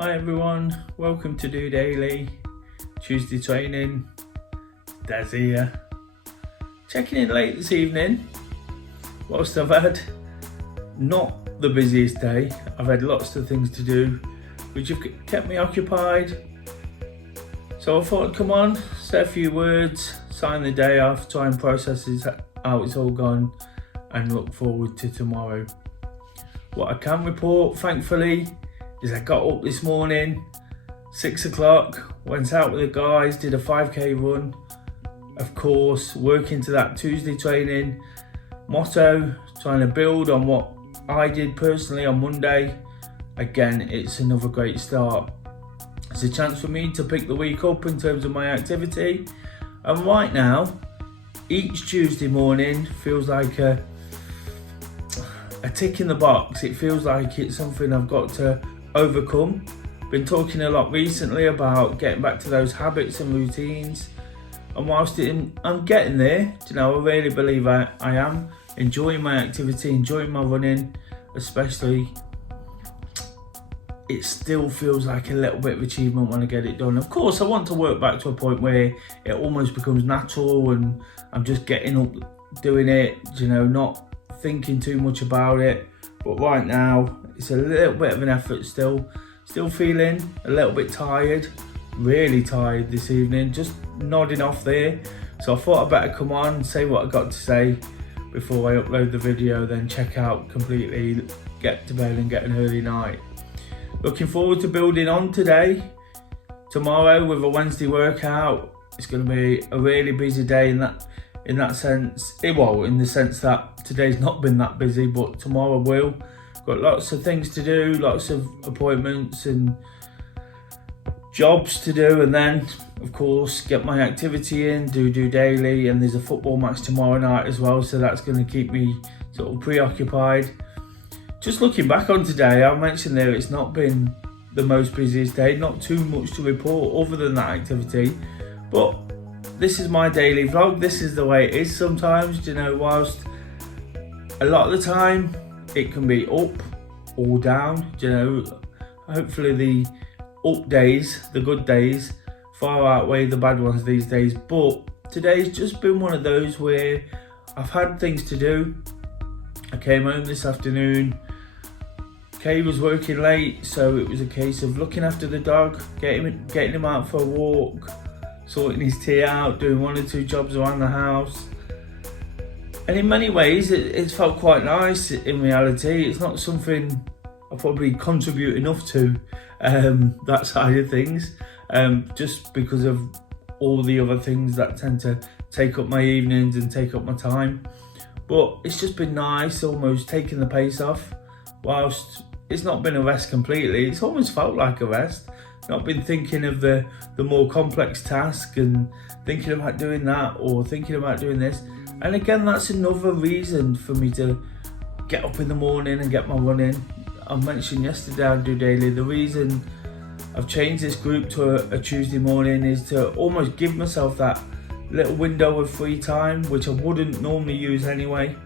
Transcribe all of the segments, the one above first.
Hi everyone, welcome to DOdaily, Tuesday training, Des here. Checking in late this evening, whilst I've had not the busiest day. I've had lots of things to do, which have kept me occupied. So I thought I'd come on, say a few words, sign the day off, try and process how it's all gone and look forward to tomorrow. What I can report, thankfully, is I got up this morning, 6 o'clock, went out with the guys, did a 5k run. Of course, working to that Tuesday training motto, trying to build on what I did personally on Monday. Again, it's another great start. It's a chance for me to pick the week up in terms of my activity. And right now, each Tuesday morning feels like a tick in the box. It feels like it's something I've got to overcome. Been talking a lot recently about getting back to those habits and routines, and whilst I'm getting there, I really believe I am enjoying my activity, enjoying my running, especially. It still feels like a little bit of achievement when I get it done. Of course, I want to work back to a point where it almost becomes natural and I'm just getting up, doing it, not thinking too much about it. But right now, it's a little bit of an effort still feeling a little bit tired, really tired this evening, just nodding off there. So I thought I'd better come on and say what I got to say before I upload the video, then check out completely, get to bed and get an early night. Looking forward to building on today. Tomorrow with a Wednesday workout, it's going to be a really busy day in that sense. Well, in the sense that today's not been that busy, but tomorrow will. Got lots of things to do, lots of appointments and jobs to do, and then of course get my activity in, do daily, and there's a football match tomorrow night as well, so that's going to keep me sort of preoccupied. Just looking back on today, I mentioned there it's not been the most busiest day, not too much to report other than that activity, but this is my daily vlog. This is the way it is sometimes, whilst a lot of the time it can be up or down, hopefully the up days, the good days, far outweigh the bad ones these days. But today's just been one of those where I've had things to do. I came home this afternoon, Kay was working late, so it was a case of looking after the dog, getting him out for a walk, sorting his tea out, doing one or two jobs around the house. And in many ways, it's felt quite nice in reality. It's not something I probably contribute enough to, that side of things, just because of all the other things that tend to take up my evenings and take up my time. But it's just been nice, almost taking the pace off. Whilst it's not been a rest completely, it's almost felt like a rest. Not been thinking of the more complex task and thinking about doing that or thinking about doing this. And again, that's another reason for me to get up in the morning and get my running. I mentioned yesterday on DOdaily, the reason I've changed this group to a Tuesday morning is to almost give myself that little window of free time, which I wouldn't normally use anyway,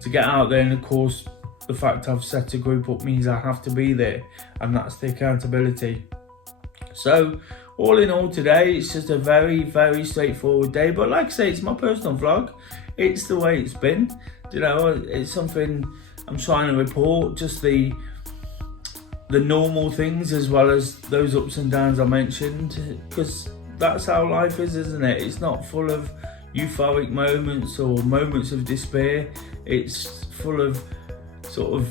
to get out there. And of course, the fact I've set a group up means I have to be there, and that's the accountability. So all in all, today it's just a very, very straightforward day. But like I say, it's my personal vlog. It's the way it's been. It's something I'm trying to report, just the normal things as well as those ups and downs I mentioned, because that's how life is, isn't it? It's not full of euphoric moments or moments of despair. It's full of sort of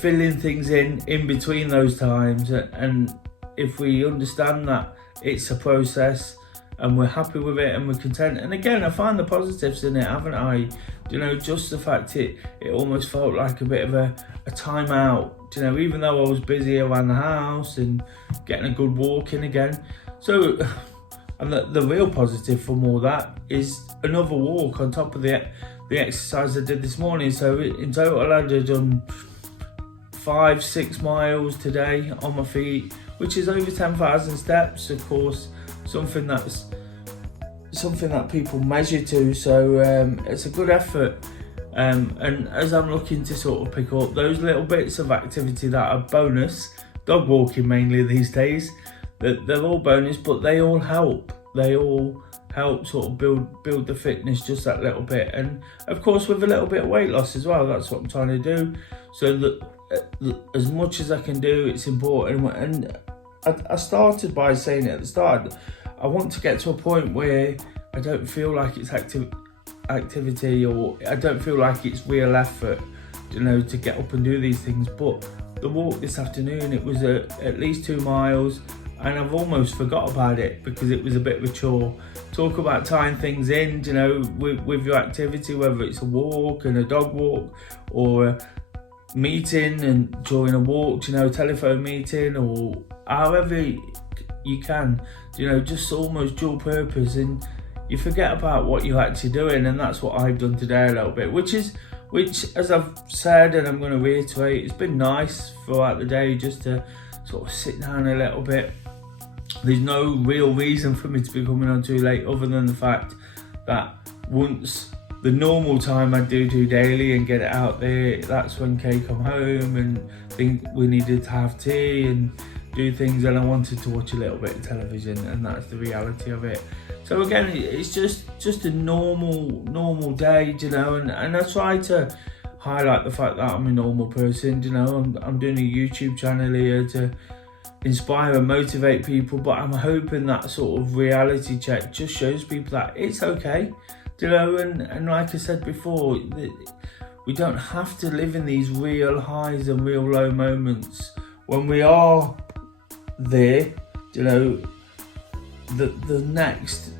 filling things in between those times. And if we understand that it's a process and we're happy with it and we're content, and again, I find the positives in it, haven't I? Just the fact it almost felt like a bit of a time out, even though I was busy around the house and getting a good walk in again. So, and the real positive from all that is another walk on top of the exercise I did this morning. So in total, I'd have done 5-6 miles today on my feet, which is over 10,000 steps. Of course, something that people measure to. So it's a good effort. And as I'm looking to sort of pick up those little bits of activity that are bonus dog walking mainly these days. They're all bonus, but they all help. They all help sort of build the fitness just that little bit, and of course with a little bit of weight loss as well. That's what I'm trying to do. So that as much as I can do, it's important. And I started by saying it at the start, I want to get to a point where I don't feel like it's activity, or I don't feel like it's real effort, to get up and do these things. But the walk this afternoon, it was at least 2 miles, and I've almost forgot about it because it was a bit of a chore. Talk about tying things in, with your activity, whether it's a walk and a dog walk, or a meeting and during a walk, telephone meeting, or however you can, just almost dual purpose, and you forget about what you're actually doing. And that's what I've done today a little bit, which as I've said, and I'm going to reiterate, it's been nice throughout the day just to sort of sit down a little bit. There's no real reason for me to be coming on too late, other than the fact that once the normal time I do daily and get it out there, that's when Kay come home and think we needed to have tea and do things, and I wanted to watch a little bit of television, and that's the reality of it. So again, it's just a normal day, and I try to highlight the fact that I'm a normal person. I'm doing a YouTube channel here to inspire and motivate people, but I'm hoping that sort of reality check just shows people that it's okay, and like I said before, we don't have to live in these real highs and real low moments. When we are there, the next,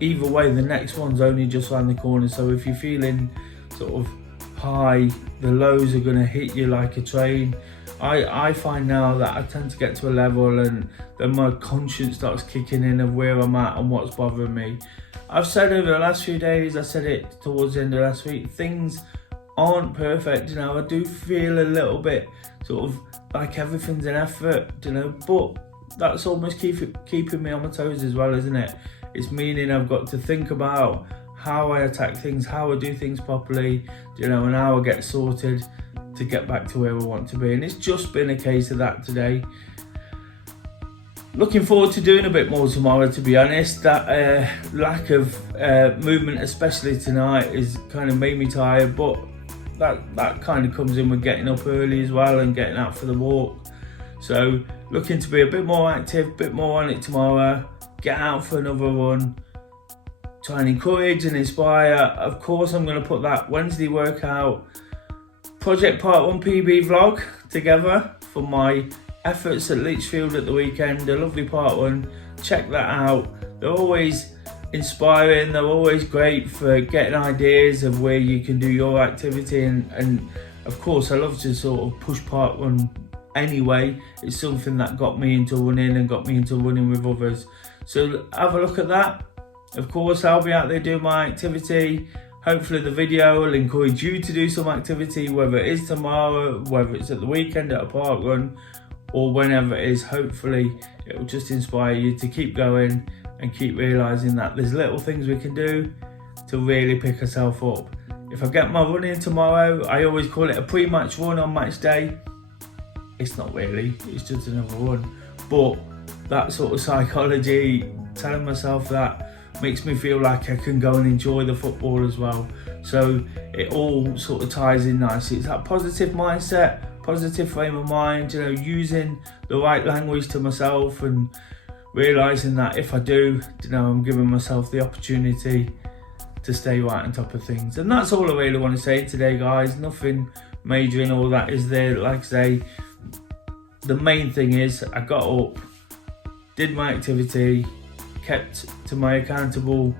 either way, the next one's only just around the corner. So if you're feeling sort of high, the lows are going to hit you like a train. I find now that I tend to get to a level, and then my conscience starts kicking in of where I'm at and what's bothering me. I've said over the last few days, I said it towards the end of last week, things aren't perfect. I do feel a little bit sort of like everything's an effort, but that's almost keeping me on my toes as well, isn't it? It's meaning I've got to think about how I attack things, how I do things properly, and how I get sorted to get back to where I want to be. And it's just been a case of that today. Looking forward to doing a bit more tomorrow, to be honest. That lack of movement, especially tonight, is kind of made me tired, but that kind of comes in with getting up early as well and getting out for the walk. So looking to be a bit more active, a bit more on it tomorrow, get out for another run, try and encourage and inspire. Of course, I'm going to put that Wednesday workout Project Part 1 PB vlog together for my efforts at Lichfield at the weekend. A lovely Part 1, check that out. They're always inspiring, they're always great for getting ideas of where you can do your activity, and of course I love to sort of push Part 1 anyway. It's something that got me into running and got me into running with others. So have a look at that. Of course, I'll be out there doing my activity. Hopefully the video will encourage you to do some activity, whether it is tomorrow, whether it's at the weekend at a park run, or whenever it is. Hopefully it will just inspire you to keep going and keep realising that there's little things we can do to really pick ourselves up. If I get my run in tomorrow, I always call it a pre-match run on match day. It's not really, it's just another run. But that sort of psychology, telling myself that, makes me feel like I can go and enjoy the football as well. So it all sort of ties in nicely. It's that positive mindset, positive frame of mind, using the right language to myself and realising that if I do, I'm giving myself the opportunity to stay right on top of things. And that's all I really want to say today, guys. Nothing major in all that is there. Like I say, the main thing is I got up, did my activity, kept to my accountable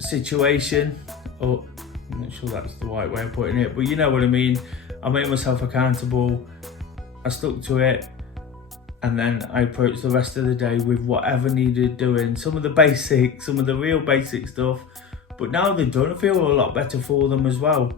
situation, or I'm not sure that's the right way of putting it, but you know what I mean. I made myself accountable, I stuck to it, and then I approached the rest of the day with whatever needed doing. Some of the basics, some of the real basic stuff, but now they're done, I feel a lot better for them as well.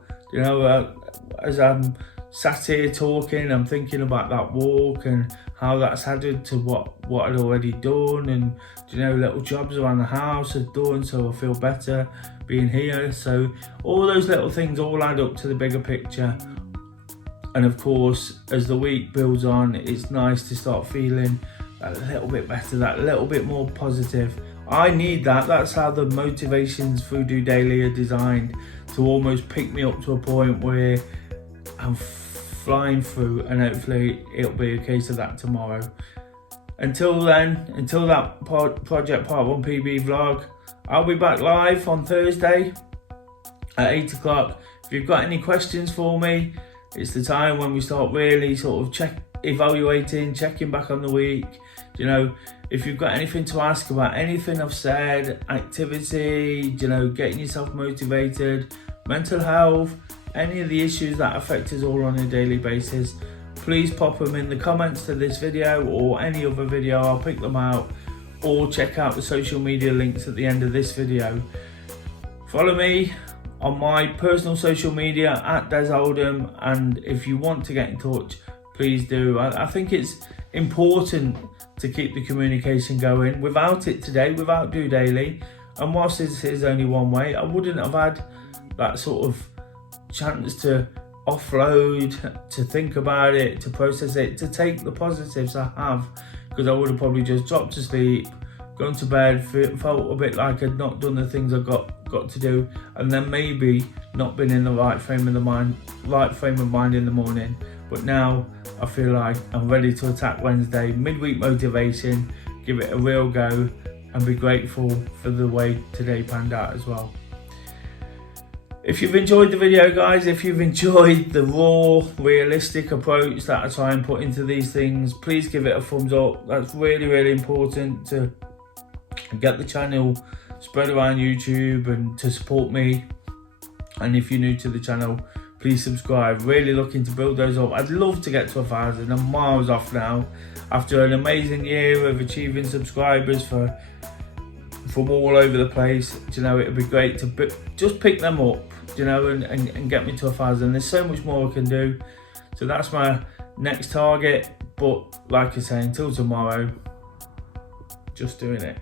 As I'm sat here talking, I'm thinking about that walk and how that's added to what I'd already done, and little jobs around the house I've done, so I feel better being here. So all those little things all add up to the bigger picture And of course, as the week builds on, it's nice to start feeling a little bit better, that little bit more positive. I need that. That's how the motivations through DOdaily are designed, to almost pick me up to a point where I'm flying through, and hopefully it'll be a case of that tomorrow. Until then, until that Project Part 1 PB vlog, I'll be back live on Thursday at 8 o'clock. If you've got any questions for me, it's the time when we start really sort of evaluating, checking back on the week. You know, if you've got anything to ask about anything I've said, activity, you know, getting yourself motivated, mental health, any of the issues that affect us all on a daily basis, please pop them in the comments to this video or any other video. I'll pick them out, or check out the social media links at the end of this video. Follow me on my personal social media at DOdaily, and if you want to get in touch, please do. I think it's important to keep the communication going. Without it today, without DOdaily, and whilst this is only one way, I wouldn't have had that sort of chance to offload, to think about it, to process it, to take the positives I have, because I would have probably just dropped to sleep, gone to bed, felt a bit like I'd not done the things I got to do, and then maybe not been in the right frame of mind in the morning. But now I feel like I'm ready to attack Wednesday, midweek motivation, give it a real go, and be grateful for the way today panned out as well. If you've enjoyed the video, guys, if you've enjoyed the raw, realistic approach that I try and put into these things, please give it a thumbs up. That's really, really important to get the channel spread around YouTube and to support me. And if you're new to the channel, please subscribe. Really looking to build those up. I'd love to get to 1,000. I'm miles off now after an amazing year of achieving subscribers from all over the place. You know, it'd be great to just pick them up, you know, and get me to 1,000. There's so much more I can do, so that's my next target. But like I say, until tomorrow, just doing it.